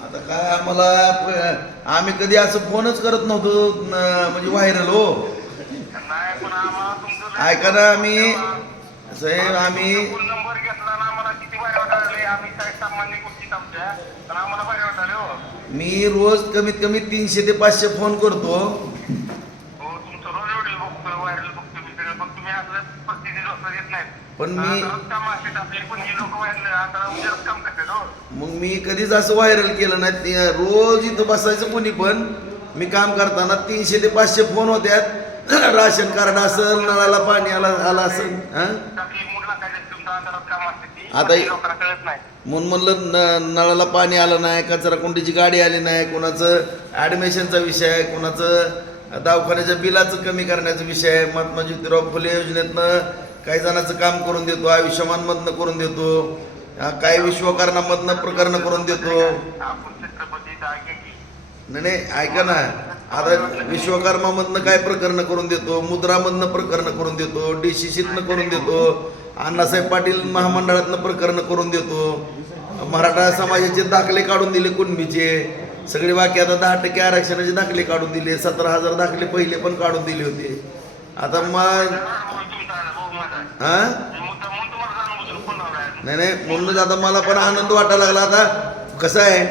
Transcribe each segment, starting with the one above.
आता काय आम्हाला आम्ही कधी असं फोनच करत नव्हतो म्हणजे व्हायरल हो. ऐका ना आम्ही साहेब आम्ही नंबर घेतला ना आम्हाला किती आम्ही काय आम्हाला हो मी रोज कमीत कमी तीनशे ते पाचशे फोन करतो पण येत नाहीत. मी- मग मी कधीच असं व्हायरल केलं नाही. रोज इथं बसायचं कोणी पण. मी काम करताना तीनशे ते पाचशे फोन होत्यात. राशन कार्ड असेल नळाला पाणी आला आला असेल हां? आता- म्हणून म्हणलं न नळाला पाणी आलं नाही कचरा कुंडीची गाडी आली नाही कोणाचं ॲडमिशनचा विषय आहे कोणाचं दवाखान्याच्या बिलाचं कमी करण्याचा विषय आहे. महात्मा ज्योतिराव फुले योजनेतनं काही जणांचं काम करून देतो आयुष्यमानमधनं करून देतो काही विश्वकर्णामधनं प्रकरण करून देतो. नाही नाही ऐका ना. आता विश्वकर्मामधनं काय प्रकरण करून देतो? मुद्रामधनं प्रकरण करून देतो डी सी सीतनं करून देतो अण्णासाहेब पाटील महामंडळातनं प्रकरण करून देतो. मराठा समाजाचे दाखले काढून दिले कुणबीचे. सगळे बाकी आता दहा टक्के आरक्षणाचे दाखले काढून दिले सतरा हजार दाखले पहिले पण काढून दिले होते. आता मग हा? नाही नाही म्हणूनच आता मला पण आनंद वाटायला लागला आता. कसं आहे?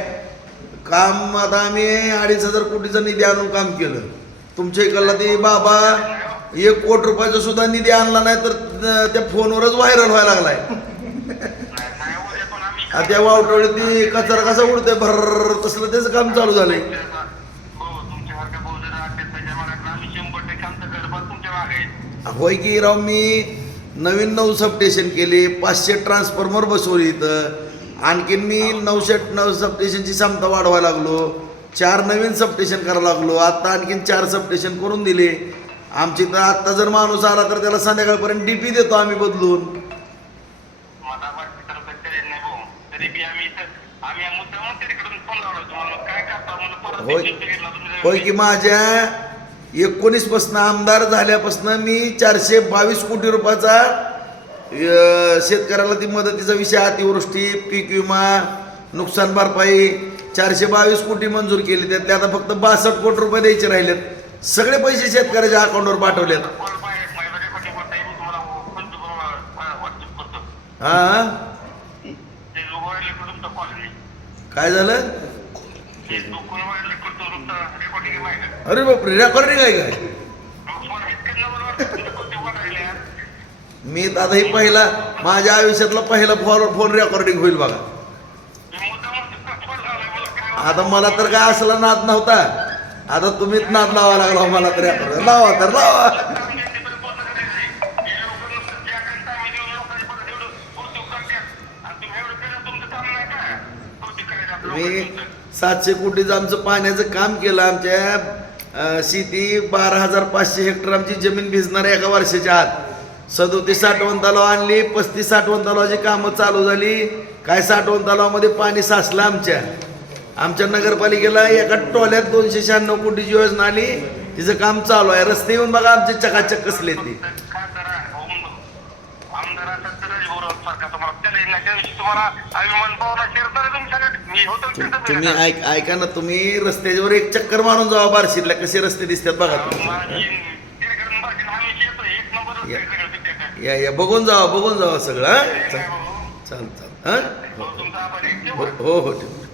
काम आता आम्ही अडीच हजार कोटीचा निधी आणून काम केलं. तुमच्या इकडला ते बाबा एक कोटी रुपयाचा सुद्धा निधी आणला नाही तर त्या फोनवरच व्हायरल व्हायला लागलाय. आता त्या वावटवळी ती कचरा कसा उडतोय? भर तसलं त्याचं काम चालू झालंय. होय की राव मी नवीन नऊ सबस्टेशन केले पाचशे ट्रान्सफॉर्मर बसवले इथं. आणखीन मी नऊशे नऊ सबस्टेशनची क्षमता वाढवायला लागलो. चार नवीन सबस्टेशन करायला लागलो. आता आणखीन चार सबस्टेशन करून दिले. आमची तर आत्ता जर माणूस आला तर त्याला संध्याकाळपर्यंत डीपी देतो आम्ही बदलून. होय. होय की माझ्या एकोणीस पासन आमदार झाल्यापासून मी चारशे बावीस कोटी रुपयाचा शेतकऱ्याला ती मदतीचा विषय अतिवृष्टी पीक विमा नुकसान भरपाई चारशे बावीस कोटी मंजूर केली. त्यातले आता फक्त बासष्ट कोटी रुपये द्यायचे राहिलेत. सगळे पैसे शेतकऱ्याच्या अकाउंटवर पाठवलेत. हा? काय झालं? अरे बापरे रेकॉर्डिंग आहे काय? मी तर आता हे पहिला माझ्या आयुष्यातला पहिला फोन फोन रेकॉर्डिंग होईल बघा. आता मला तर काय असला नाद नव्हता. आता तुम्हीच नाद लावा लागला मला तर रेकॉर्ड लावा तर लावा. मी सातशे कोटीचं आमचं पाण्याचं काम केलं आमच्या शेती बारा हजार पाचशे हेक्टर आमची जमीन भिजणार एका वर्षाच्या आत. सदोतीस साठवण तलाव आणली पस्तीस साठवण तलावाची कामं चालू झाली. काय साठवण तलावामध्ये पाणी साचलं आमच्या? आमच्या नगरपालिकेला एका टोल्यात दोनशे शहाण्णव कोटीची योजना आली. तिचं काम चालू आहे. रस्ते येऊन बघा आमचे चकाचक कसले ते. तुम्ही ऐक ऐका ना तुम्ही रस्त्यावर एक चक्कर मारून जावा बार्शीतल्या कसे रस्ते दिसतात बघा तुम्ही. या या बघून जावा बघून जावा सगळं हा? चाल. चाल चाल. हा? हो हो हो ठेव.